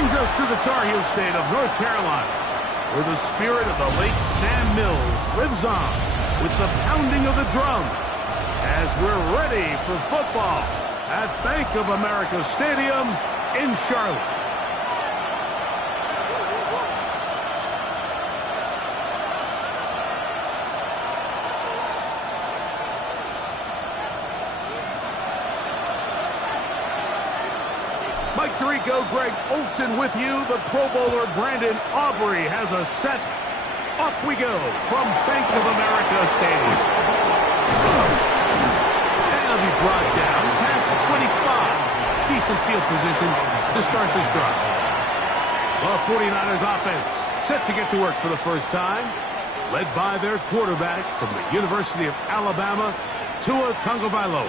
brings us to the Tar Heel state of North Carolina, where the spirit of the late Sam Mills lives on with the pounding of the drum as we're ready for football at Bank of America Stadium in Charlotte. Mike Tirico, Greg Olson with you. The Pro Bowler Brandon Aubrey has a set. Off we go from Bank of America Stadium. And it'll be brought down past the 25. Decent field position to start this drive. The 49ers offense set to get to work for the first time. Led by their quarterback from the University of Alabama, Tua Tagovailoa.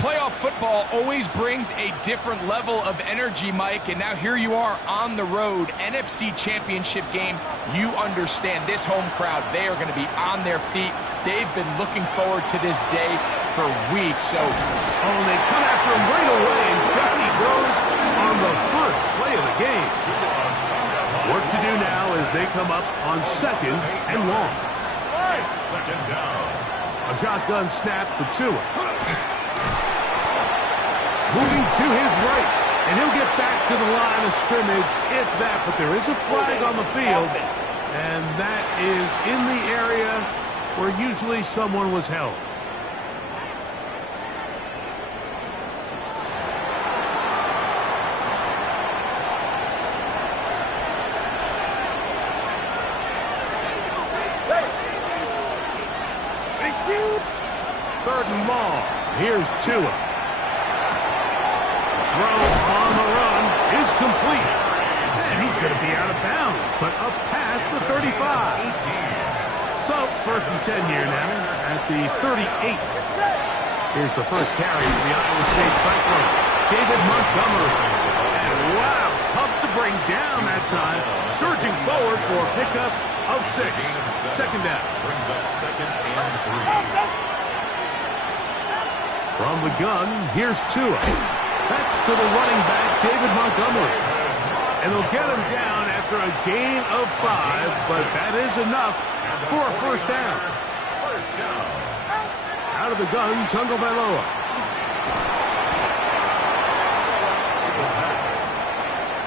Playoff football always brings a different level of energy, Mike, and now here you are on the road, NFC Championship game. You understand this home crowd, they are going to be on their feet. They've been looking forward to this day for weeks. So, and they come after him right away, and down he goes on the first play of the game. Work to do now as they come up on second and long. Second down. A shotgun snap for Tua. Moving to his right, and he'll get back to the line of scrimmage, if that. But there is a flag on the field, and that is in the area where usually someone was held. Third and long. Here's Tua. Throw on the run is complete. And he's going to be out of bounds, but up past the 35. So, first and 10 here now at the 38. Here's the first carry for the Iowa State Cyclone, David Montgomery. And wow, tough to bring down that time. Surging forward for a pickup of 6. Second down. Brings up second and 3. From the gun, here's Tua. That's to the running back, David Montgomery. And they'll get him down after a gain of 5, but that is enough for a first down. First down. Out of the gun, Tagovailoa.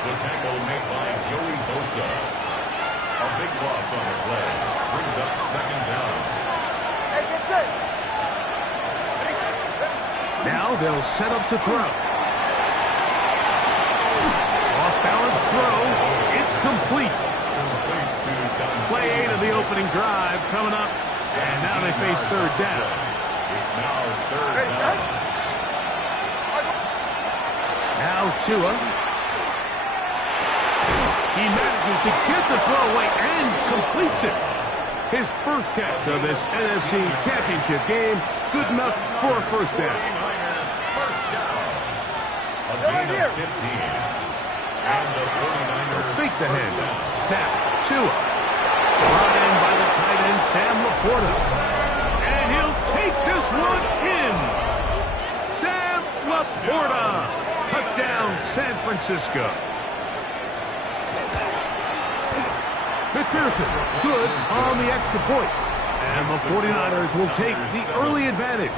The tackle made by Joey Bosa. A big loss on the play. Brings up second down. Now they'll set up to throw. Off-balance throw. It's complete. Play 8 of the opening drive coming up. And now they face third down. It's now third down. Now Tua. He manages to get the throw away and completes it. His first catch of this NFC Championship game. Good enough for a first down. First down. A gain of 15. And the 49ers Fake the first hand. down. Now, Tua. Brought in by the tight end, Sam Laporta. And he'll take this one in. Sam Laporta. Touchdown, San Francisco. McPherson, good on the extra point. And the 49ers will take the early advantage.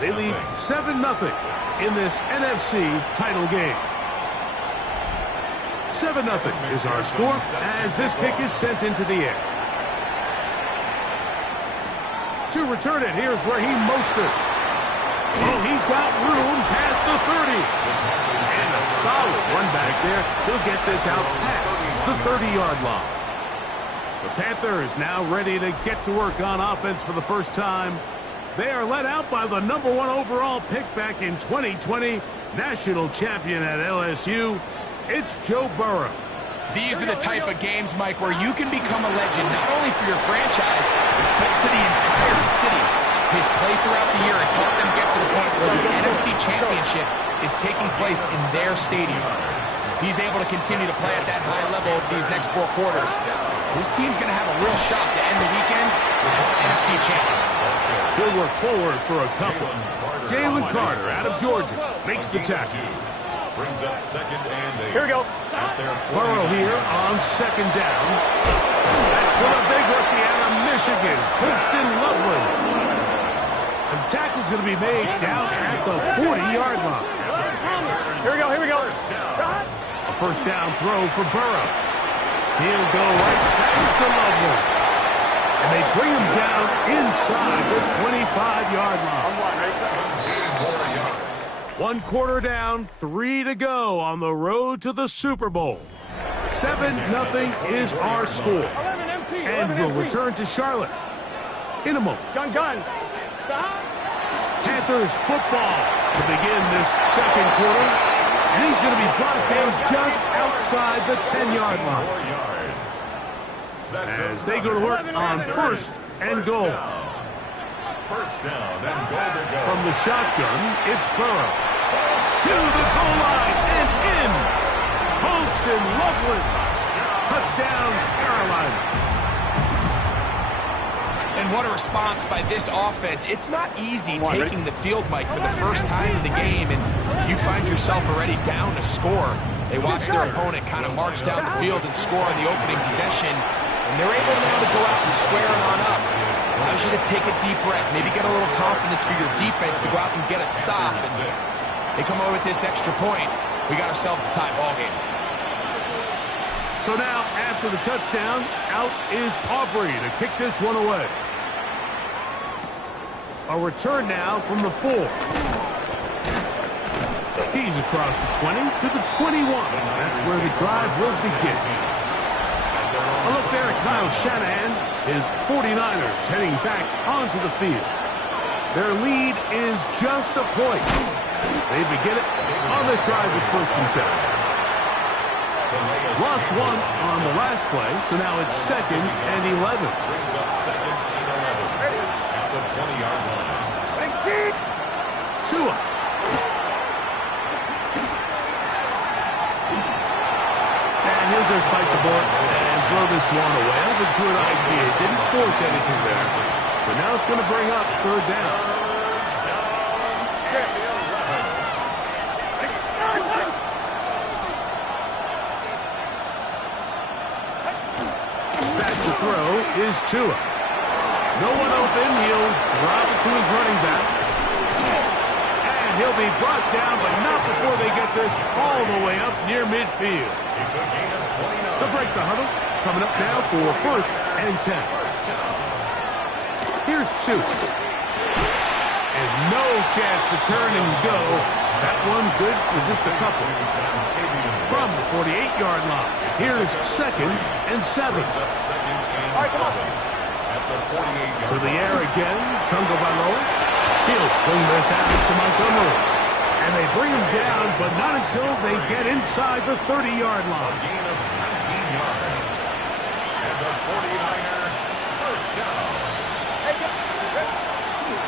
They lead 7-0 in this NFC title game. 7-0 is our score as this kick is sent into the air. To return it, here's Raheem Mostert. Oh, he's got room past the 30. And a solid run back there. He'll get this out past the 30-yard line. The Panthers now ready to get to work on offense for the first time. They are led out by the #1 overall pick back in 2020, national champion at LSU. It's Joe Burrow. these are the type of games, Mike, where you can become a legend, not only for your franchise, but to the entire city. His play throughout the year has helped them get to the point where the NFC Championship is taking place in their stadium. If he's able to continue to play at that high level of these next 4 quarters, his team's going to have a real shot to end the weekend as NFC champions. He'll work forward for a couple. Jalen Carter out of Georgia makes the tackle. Brings up 2nd and 8. Here we go. Burrow here on second down. That's from a big rookie out of Michigan, Holston Loveland. The tackle's going to be made down at the 40-yard line. Here we go. A first down throw for Burrow. He'll go right back to Loveland. And they bring him down inside the 25-yard line. 1 quarter down, 3 to go on the road to the Super Bowl. 7-0 is our score. And we'll return to Charlotte in a moment. Gun. Panthers football to begin this second quarter. And he's going to be brought down just outside the 10-yard line. As they go to work on first and goal. First down and goal to go. From the shotgun, it's Burrow. To the goal line and in. Holston Loveland. Touchdown, Carolina. And what a response by this offense. It's not easy taking the field, Mike, for the first time in the game, and you find yourself already down to score. They watch their opponent kind of march down the field and score on the opening possession, and they're able now to go out and square it on up. Allows you to take a deep breath, maybe get a little confidence for your defense to go out and get a stop. And they come away with this extra point. We got ourselves a tie ball game. So now, after the touchdown, out is Aubrey to kick this one away. A return now from the 4. He's across the 20 to the 21. That's where the drive will begin. A look there at Kyle Shanahan. His 49ers heading back onto the field. Their lead is just a point. They begin it on this drive with first and 10. Lost one on the last play, so now it's second and 11. Brings up second and 11 at the 20-yard line. Tua. And he'll just bite the bullet and throw this one away. That was a good idea. Didn't force anything there. But now it's going to bring up third down. Throw is Tua. No one open. He'll drop it to his running back. And he'll be brought down, but not before they get this all the way up near midfield. They'll break the huddle. Coming up now for first and 10. Here's Tua. And no chance to turn and go. That one good for just a couple. From the 48-yard line, here's second and 7. To the air again, Tagovailoa. He'll swing this out to Montgomery. And they bring him down, but not until they get inside the 30-yard line. Gain of 19 yards. And the 49er first down.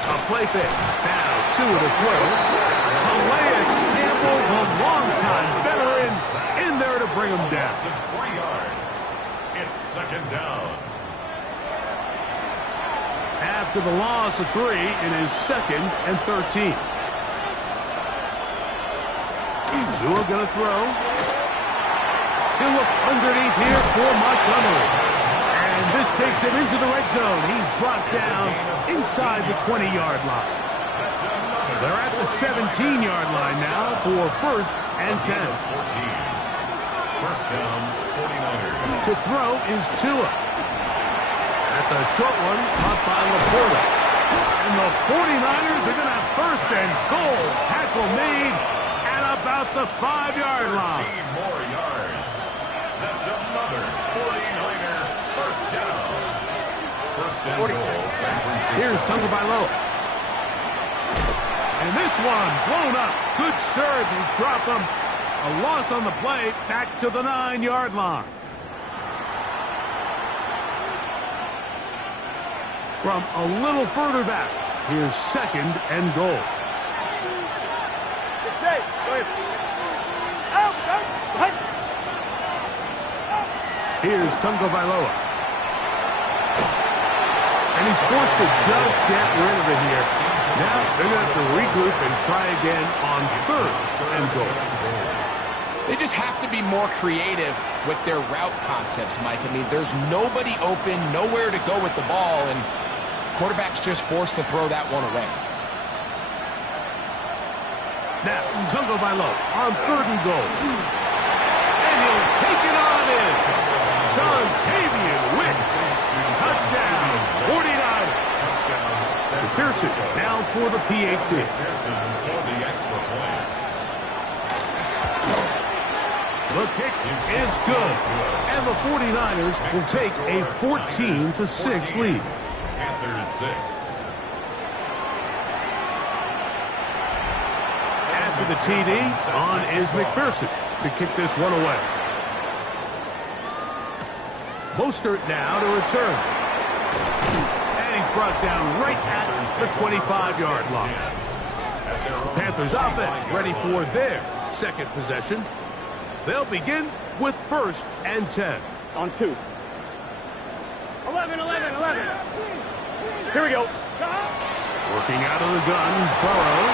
A play fake. Now, two of the throws. Calais Campbell, the longtime veteran, in there to bring him down. 3 yards. It's second down. After the loss of 3, it is second and 13. Zua going to throw. He'll look underneath here for Montgomery. And this takes him into the red zone. He's brought down inside the 20-yard line. They're at the 17-yard line now for first and 10. First down, 49ers. To throw is Tua. That's a short one caught by Laporta. And the 49ers are going to have first and goal. Tackle made at about the 5-yard line. 15 more yards. That's another 49er first down. First and goal, San Francisco. Here's Tagovailoa. And this one blown up. Good surge and drop him. A loss on the play back to the 9-yard line. From a little further back, here's second and goal. It's safe. Go ahead. Out. Here's Tagovailoa. And he's forced to just get rid of it here. Now they're going to have to regroup and try again on third and goal. They just have to be more creative with their route concepts, Mike. I mean, there's nobody open, nowhere to go with the ball, and quarterback's just forced to throw that one away. Now, Tagovailoa on 3rd and goal. And he'll take it on in. Dontavian Wicks. Touchdown, 49ers. McPherson now for the PAT. The kick is good. And the 49ers will take a 14-6 lead. Panthers 6. After the TD, on is McPherson to kick this one away. Mostert now to return. And he's brought down right at the 25-yard line. Panthers offense ready for their second possession. They'll begin with 1st and 10. On 2. 11. Here we go. Working out of the gun, Burrow.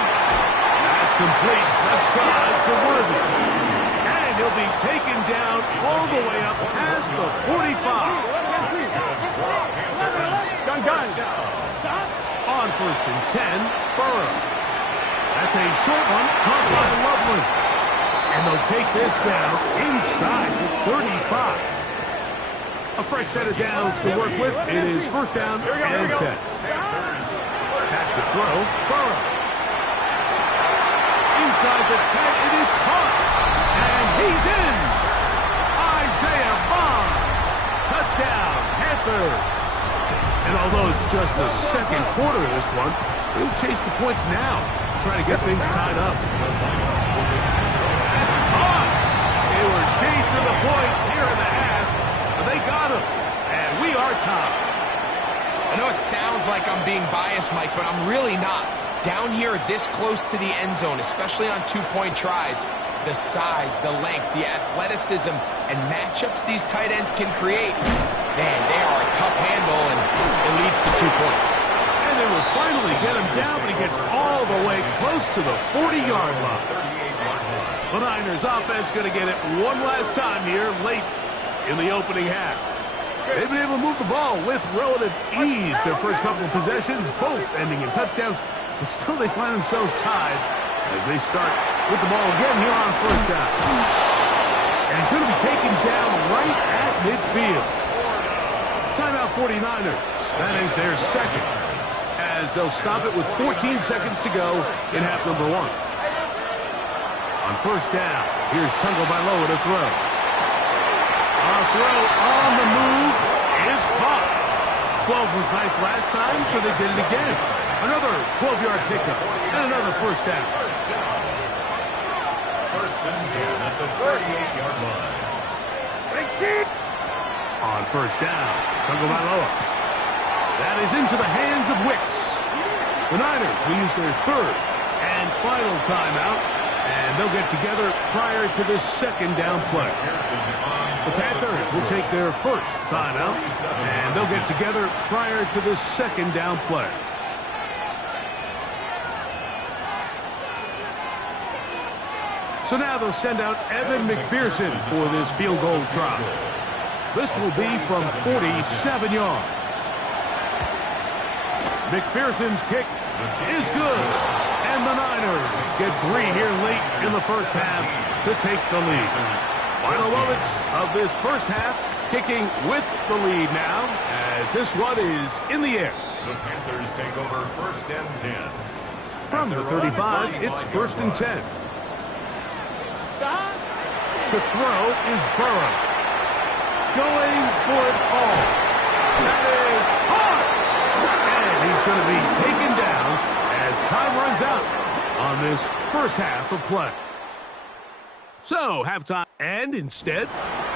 That's complete. Left side to Worthy. And he'll be taken down all the way up past the 45. Gun. On 1st and 10, Burrow. That's a short one, caught by Loveland. And they'll take this down inside the 35. A fresh set of downs to work with. It is 1st down and 10. Back to throw, Burrow. Inside the 10, it is caught. And he's in. Isaiah Bond. Touchdown, Panthers. And although it's just the 2nd quarter of this one, they'll chase the points now, trying to get things tied up. That's caught. They were chasing the points here in the half, but they got them. And we are tied. I know it sounds like I'm being biased, Mike, but I'm really not. Down here this close to the end zone, especially on 2-point tries, the size, the length, the athleticism, and matchups these tight ends can create, man, they are a tough handle, and it leads to 2 points. And they will finally get him down, but he gets all the way close to the 40-yard line. The Niners offense going to get it one last time here late in the opening half. They've been able to move the ball with relative ease their first couple of possessions, both ending in touchdowns, but still they find themselves tied as they start with the ball again here on 1st down. And he's going to be taken down right at midfield. Timeout 49ers. That is their second, as they'll stop it with 14 seconds to go in half number 1. On 1st down, here's Tagovailoa to throw. A throw on the move is caught. 12 was nice last time, so they did it again. Another 12-yard pickup and another 1st down. 1st and 10 at the 38-yard line. On 1st down, Tagovailoa. That is into the hands of Wicks. The Niners will use their 3rd and final timeout, and they'll get together prior to this 2nd down play. The Panthers will take their 1st timeout, and they'll get together prior to this 2nd down play. So now they'll send out Evan McPherson for this field goal try. This will be from 47 yards. McPherson's kick is good. And the Niners get 3 here late in the first half to take the lead. Final moments of this first half, kicking with the lead now as this one is in the air. The Panthers take over 1st and 10. From the 35, it's 1st and 10. To throw is Burrow. Going for it all. That is hard. And he's going to be taken down as time runs out on this first half of play. So, halftime. And instead,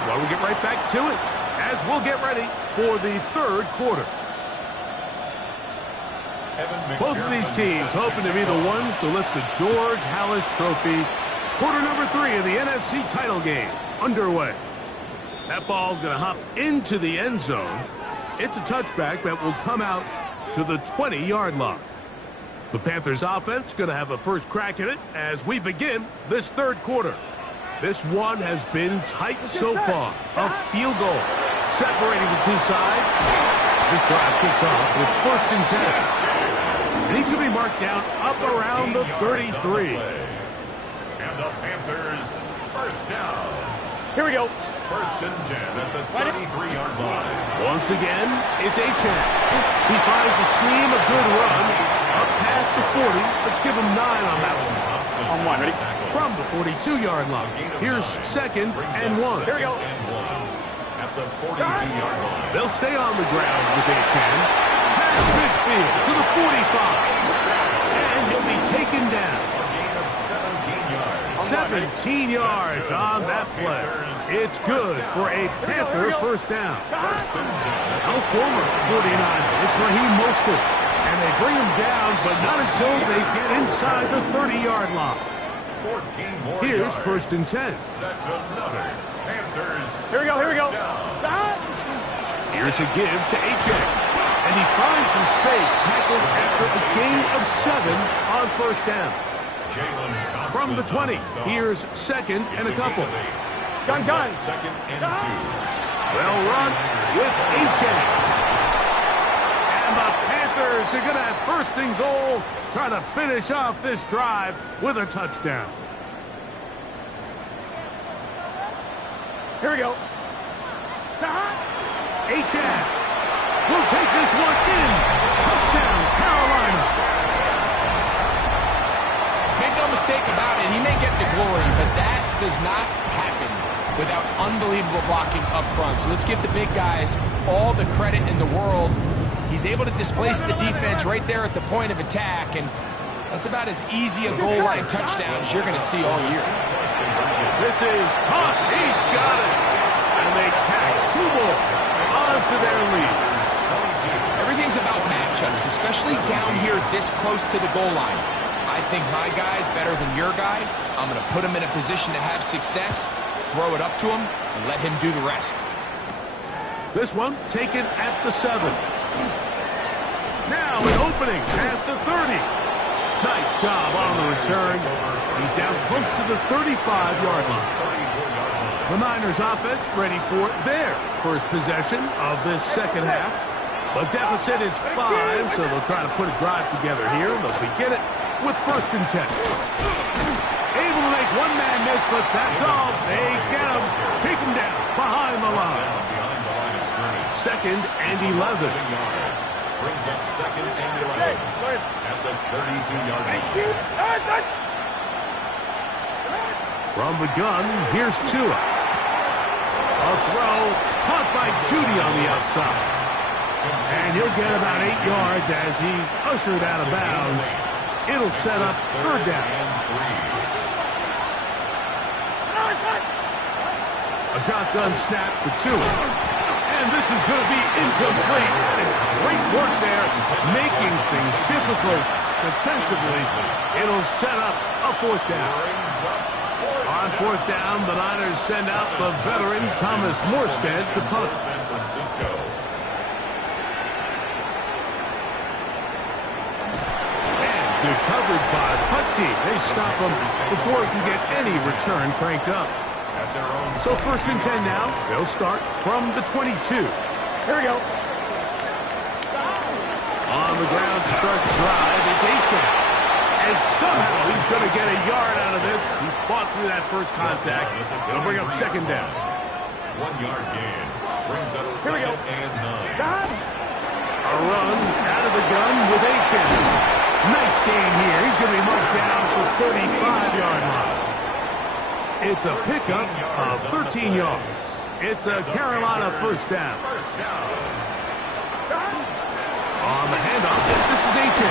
well, we'll get right back to it as we'll get ready for the 3rd quarter. Both of these teams hoping to be the ones to lift the George Halas Trophy. Quarter number 3 of the NFC title game underway. That ball going to hop into the end zone. It's a touchback that will come out to the 20-yard line. The Panthers offense going to have a first crack at it as we begin this 3rd quarter. This one has been tight so far. A field goal separating the two sides. This drive kicks off with 1st and 10. And he's going to be marked down up around the 33. And the Panthers, 1st down. Here we go. 1st and 10 at the 33-yard line. Once again, it's Achan. He finds a seam, a good run, up past the 40. Let's give him 9 on that one. On 1, ready? From the 42-yard line. Here's 2nd and 1. Here we go. At the 42-yard line. They'll stay on the ground with Achan. Past midfield to the 45. And he'll be taken down. A gain of 17 yards. 17 yards on that play. It's good for a Panther 1st down. A former 49er. It's Raheem Mostert. And they bring him down, but not until they get inside the 30-yard line. 14 more Here's yards. 1st and 10. That's another Panthers. Here we go. Here we go. Here's a give to Achan. And he finds some space, tackled after a gain of 7 on 1st down. From the 20, here's 2nd and a couple. Gun. 2nd and 2. Well run with Achan. And the Panthers are going to have 1st and goal, trying to finish off this drive with a touchdown. Here we go. Achan will take this one in. Touchdown, Carolina. Make no mistake about it, he may get the glory, but that does not happen without unbelievable blocking up front. So let's give the big guys all the credit in the world. He's able to displace the defense right there at the point of attack, and that's about as easy a goal line touchdown as you're going to see all year. This is caught. He's got it. And they tack 2 more onto their lead. Everything's about matchups, especially down here this close to the goal line. I think my guy's better than your guy. I'm going to put him in a position to have success, throw it up to him, and let him do the rest. This one taken at the 7. Now an opening past the 30. Nice job on the return. He's down close to the 35-yard line. The Niners offense ready for their first possession of this 2nd half. The deficit is 5, so they'll try to put a drive together here. They'll begin it with 1st and 10. Able to make one man miss, but that's all. They get him. Take him down behind the line. 2nd and 11. Brings up 2nd and 11 at the 32-yard line. From the gun, here's Tua. A throw caught by Judy on the outside. And he'll get about 8 yards as he's ushered out of bounds. It'll set up 3rd down. A shotgun snap for Tua. And this is going to be incomplete. It's great work there, making things difficult defensively. It'll set up a 4th down. On 4th down, the Niners send out the veteran Thomas Morstead to punt. San Francisco. And good coverage by the punt team. They stop him before he can get any return cranked up. At their own. So 1st and 10 now. They'll start from the 22. Here we go. On the ground to start the drive, it's Achan. And somehow he's going to get a yard out of this. He fought through that first contact. It'll bring up 2nd down. 1-yard gain. Brings up 2nd and 9. A run out of the gun with Achan. Nice game here. He's going to be marked down at the 35-yard line. It's a pickup of 13 yards. It's a Carolina 1st down. On the handoff, this is Achan.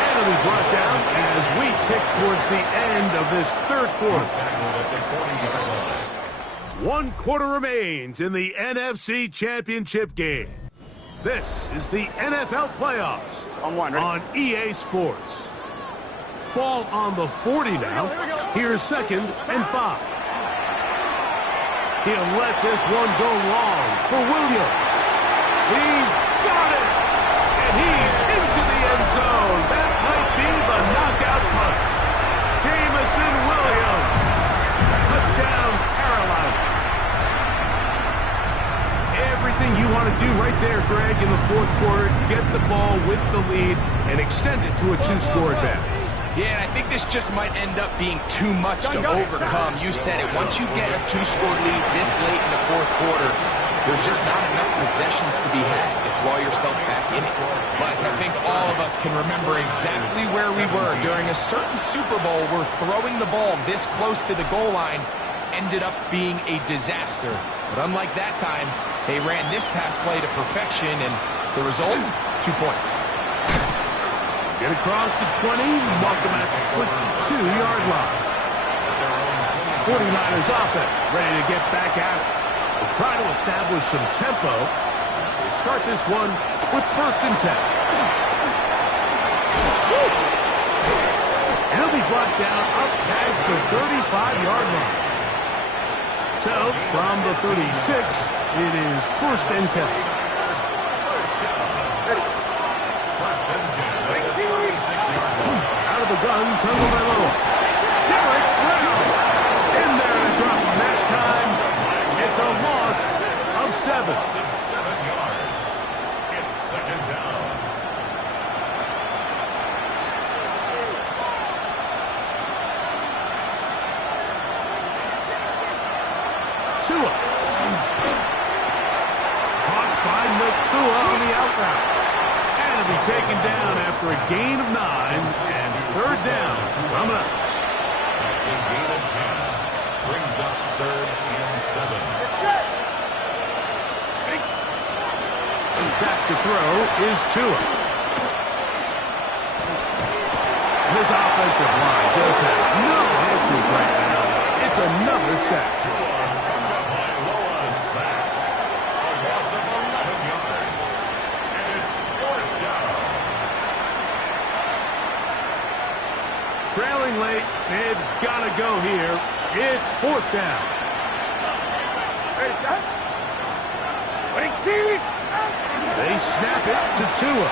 And it'll be brought down as we tick towards the end of this 3rd quarter. 1 quarter remains in the NFC Championship game. This is the NFL playoffs On 1, ready? on EA Sports. Ball on the 40 now. Here's 2nd and 5. He'll let this one go long for Williams. He's got it! And he's into the end zone. That might be the knockout punch. Jamison Williams. Touchdown. want to do right there, Greg, in the fourth quarter. Get the ball with the lead and extend it to a two-score advantage. Yeah, and I think this just might end up being too much to overcome. You said it. Once you get a two-score lead this late in the fourth quarter, there's just not enough possessions to be had to claw yourself back in it. But I think all of us can remember exactly where we were during a certain Super Bowl where throwing the ball this close to the goal line ended up being a disaster. But unlike that time, they ran this pass play to perfection, and the result, 2 points. Get across the 20, mark them at the 22-yard line. 49ers offense ready to get back at it. They'll try to establish some tempo as they start this one with 1st and 10. And he'll be brought down up past the 35-yard line. So, from the 36, it is 1st and 10. Out of the gun, Tagovailoa. Derek Brown. In there to drop him that time. It's a loss of 7. 7 yards. It's 2nd down. Tua. Caught by Nakua on the out route. And it'll be taken down after a gain of 9 and 3rd down. Coming up. That's a gain of 10. Brings up 3rd and 7. Back to throw is Tua. This offensive line just has no answers right now. It's another sack. Trailing late, they've got to go here. It's 4th down. They snap it to Tua.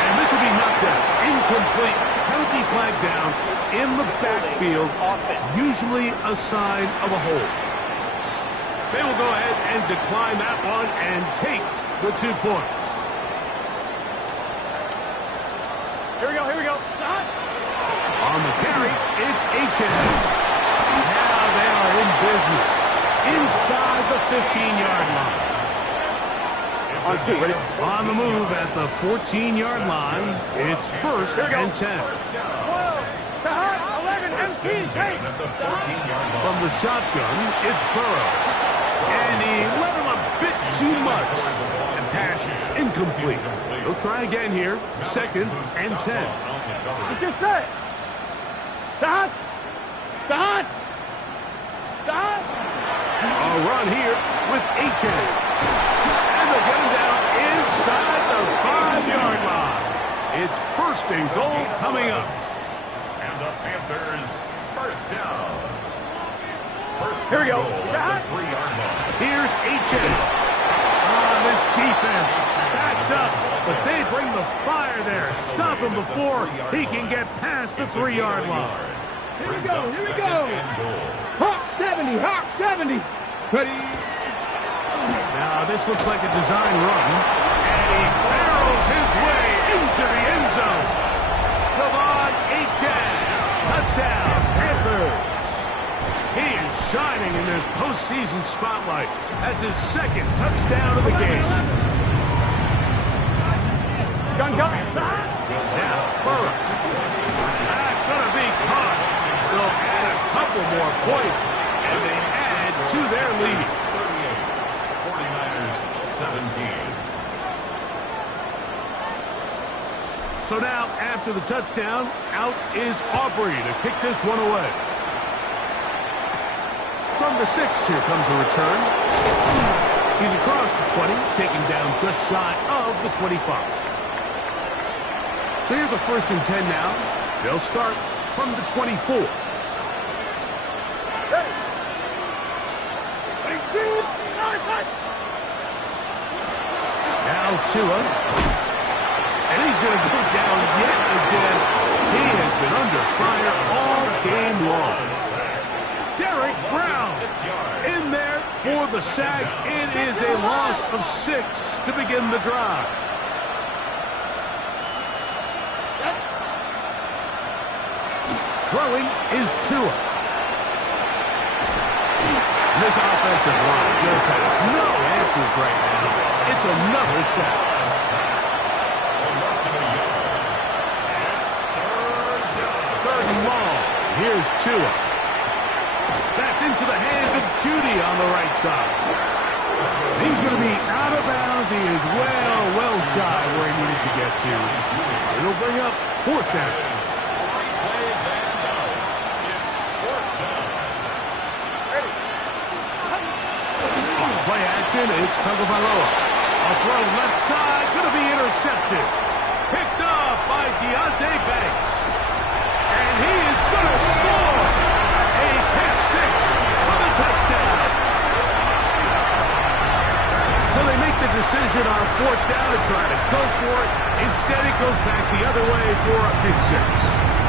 And this will be knocked out. Incomplete. Penalty flag down in the backfield. Usually a sign of a hold. They will go ahead and decline that one and take the 2 points. Here we go, here we go. On the carry, it's H.M. Now they are in business. Inside the 15-yard line. On 2, ready? On the move at the 14-yard line, it's 1st and 10. 12, 11, empty, take. From the shotgun, it's Burrow. And he let him a bit too much. And passes incomplete. He'll try again here. 2nd and 10. Let's get set. Stop. Stop. Stop. A run here with H.M. And they get him down inside the 5-yard line. It's 1st and goal coming up. And the Panthers, 1st down. Here we go. At the 3-yard line. Here's H.M. This defense backed up, but they bring the fire there. Stop him before he can get past the 3-yard line. Here we go, here we go. Hawk 70, Hawk 70. Ready. Now, this looks like a design run. And he barrels his way into the end zone. Devon H.M. Touchdown, Panthers. He is shining in this postseason spotlight. That's his 2nd touchdown of the game. Gun. Now, Burrow. That's going to be caught. So add a couple more points, and they add to their lead. 49ers, 17. So now, after the touchdown, out is Aubrey to kick this one away. From the 6, here comes a return. He's across the 20, taking down just shy of the 25. So here's a 1st and 10 now. They'll start from the 24. Now Tua. And he's going to go down yet again. He has been under fire all game long. Derek Brown in there for the sack. It is a loss of 6 to begin the drive. Throwing is Tua. This offensive line just has no answers right now. It's another sack. Third and long. Here's Tua. That's into the hands of Judy on the right side. He's going to be out of bounds. He is well shy where he needed to get to. It'll bring up 4th down. Play action, it's Tagovailoa. A throw left side, going to be intercepted. Picked off by Deonte Banks. And he is going to score. A pick 6 for the touchdown. So they make the decision on 4th down to try to go for it. Instead, it goes back the other way for a pick 6.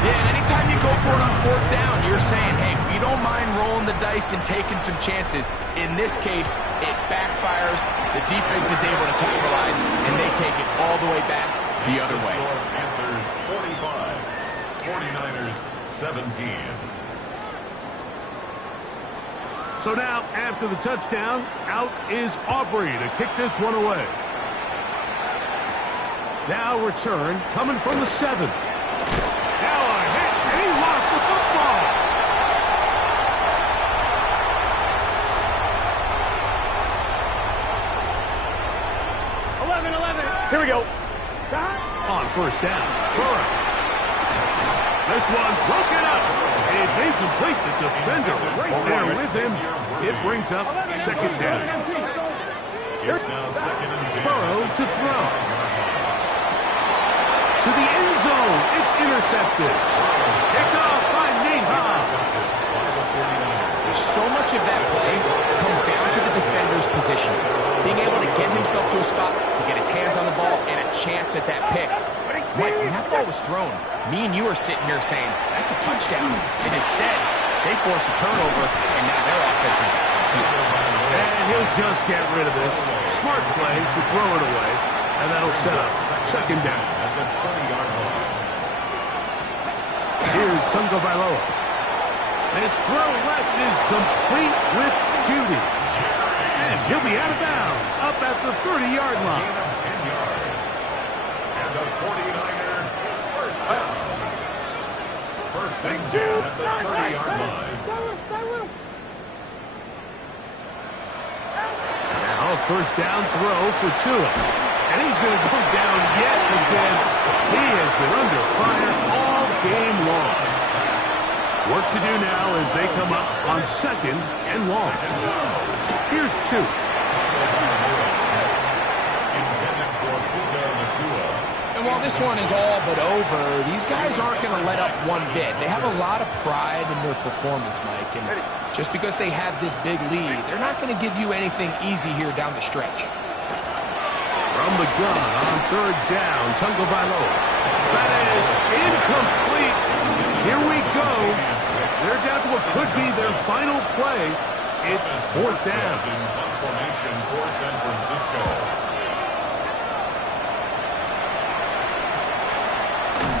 Yeah, and anytime you go for it on 4th down, you're saying, hey, we don't mind rolling the dice and taking some chances. In this case, it backfires. The defense is able to capitalize, and they take it all the way back the other way. Panthers 45, 49ers 17. So now, after the touchdown, out is Aubrey to kick this one away. Now return, coming from the 7. Now a hit, and he lost the football. Here we go. On 1st down, Burrow. This one broken up. It's incomplete. The defender right there with him. It brings up 2nd down. It's now 2nd and 10. Burrow to throw. To the end zone. It's intercepted. Picked off by Nate Haas. So much of that play comes down to the defender's position. Being able to get himself to a spot, to get his hands on the ball, and a chance at that pick. Mike, when that ball was thrown, me and you are sitting here saying, that's a touchdown. And instead, they force a turnover, and now their offense is back on the field. And he'll just get rid of this. Smart play to throw it away. And that'll set up 2nd down. At the 20-yard line. Here's Tagovailoa. His throw left is complete with Judy. And he'll be out of bounds up at the 30-yard line. Gain of 10 yards. And the 49er first down. First and 10 at the 30-yard line. Now a 1st down throw for Tua. And he's going to go down yet again. He has been under fire all game long. Work to do now as they come up on 2nd and long. Here's 2. Intended for Puka Nacua. And while this one is all but over, these guys aren't going to let up one bit. They have a lot of pride in their performance, Mike. And just because they have this big lead, they're not going to give you anything easy here down the stretch. From the gun on 3rd down, Tagovailoa. That is incomplete. Here we go. They're down to what could be their final play. It's 4th down. In punt formation for San Francisco.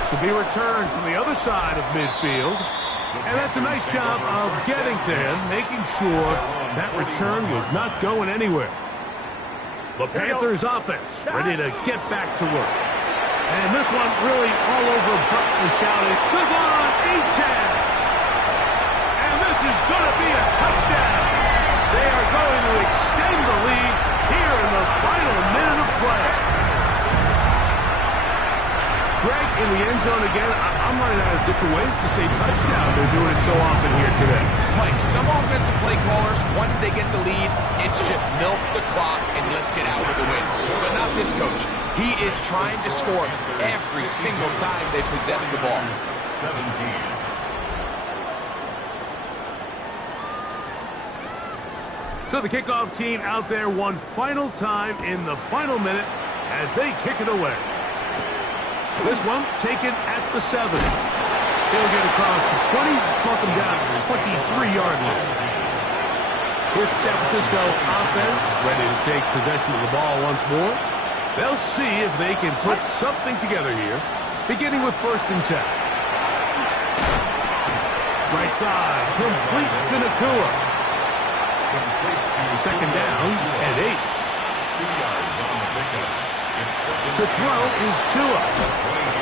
So be returned from the other side of midfield. And that's a nice job of getting to him, making sure that return was not going anywhere. The Panthers offense ready to get back to work. And this one really all over Butler shouting, Devon Achane! And this is going to be a touchdown. They are going to extend the lead here in the final minute of play. Greg, in the end zone again, I'm running out of different ways to say touchdown. They're doing it so often here today. Mike, some offensive play callers, once they get the lead, it's just milk the clock and let's get out with the win. But not this coach. He is trying to score every single time they possess the ball. 17. So the kickoff team out there one final time in the final minute as they kick it away. This one taken at the 7. He'll get across the 20, bump him down to the 23-yard line. Here's San Francisco offense ready to take possession of the ball once more. They'll see if they can put something together here, beginning with 1st and 10. Right side, complete to Nakua. Second down and 8. 2 yards on the pickup. To throw is Tua.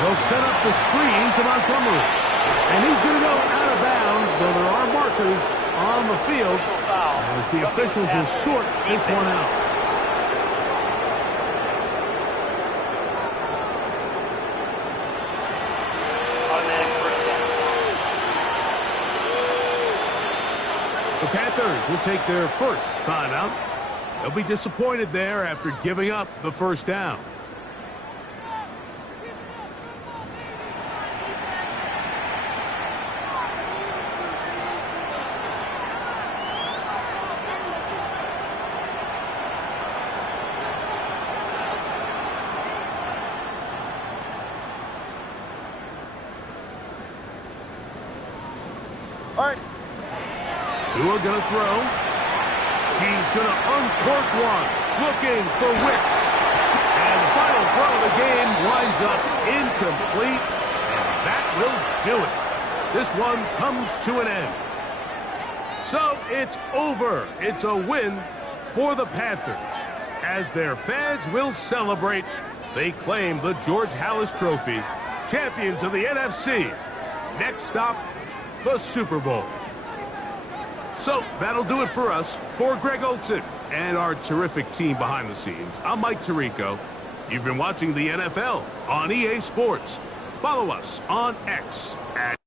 He'll set up the screen to Montgomery. And he's going to go out of bounds, though there are markers on the field as the officials will sort this one out. The Panthers will take their first timeout. They'll be disappointed there after giving up the 1st down. All right. Tua going to throw. He's going to uncork one. Looking for Wicks. And the final throw of the game winds up incomplete. And that will do it. This one comes to an end. So it's over. It's a win for the Panthers. As their fans will celebrate, they claim the George Halas Trophy, champions of the NFC. Next stop, the Super Bowl. So that'll do it for us. For Greg Olson and our terrific team behind the scenes, I'm Mike Tirico. You've been watching the NFL on EA Sports. Follow us on X at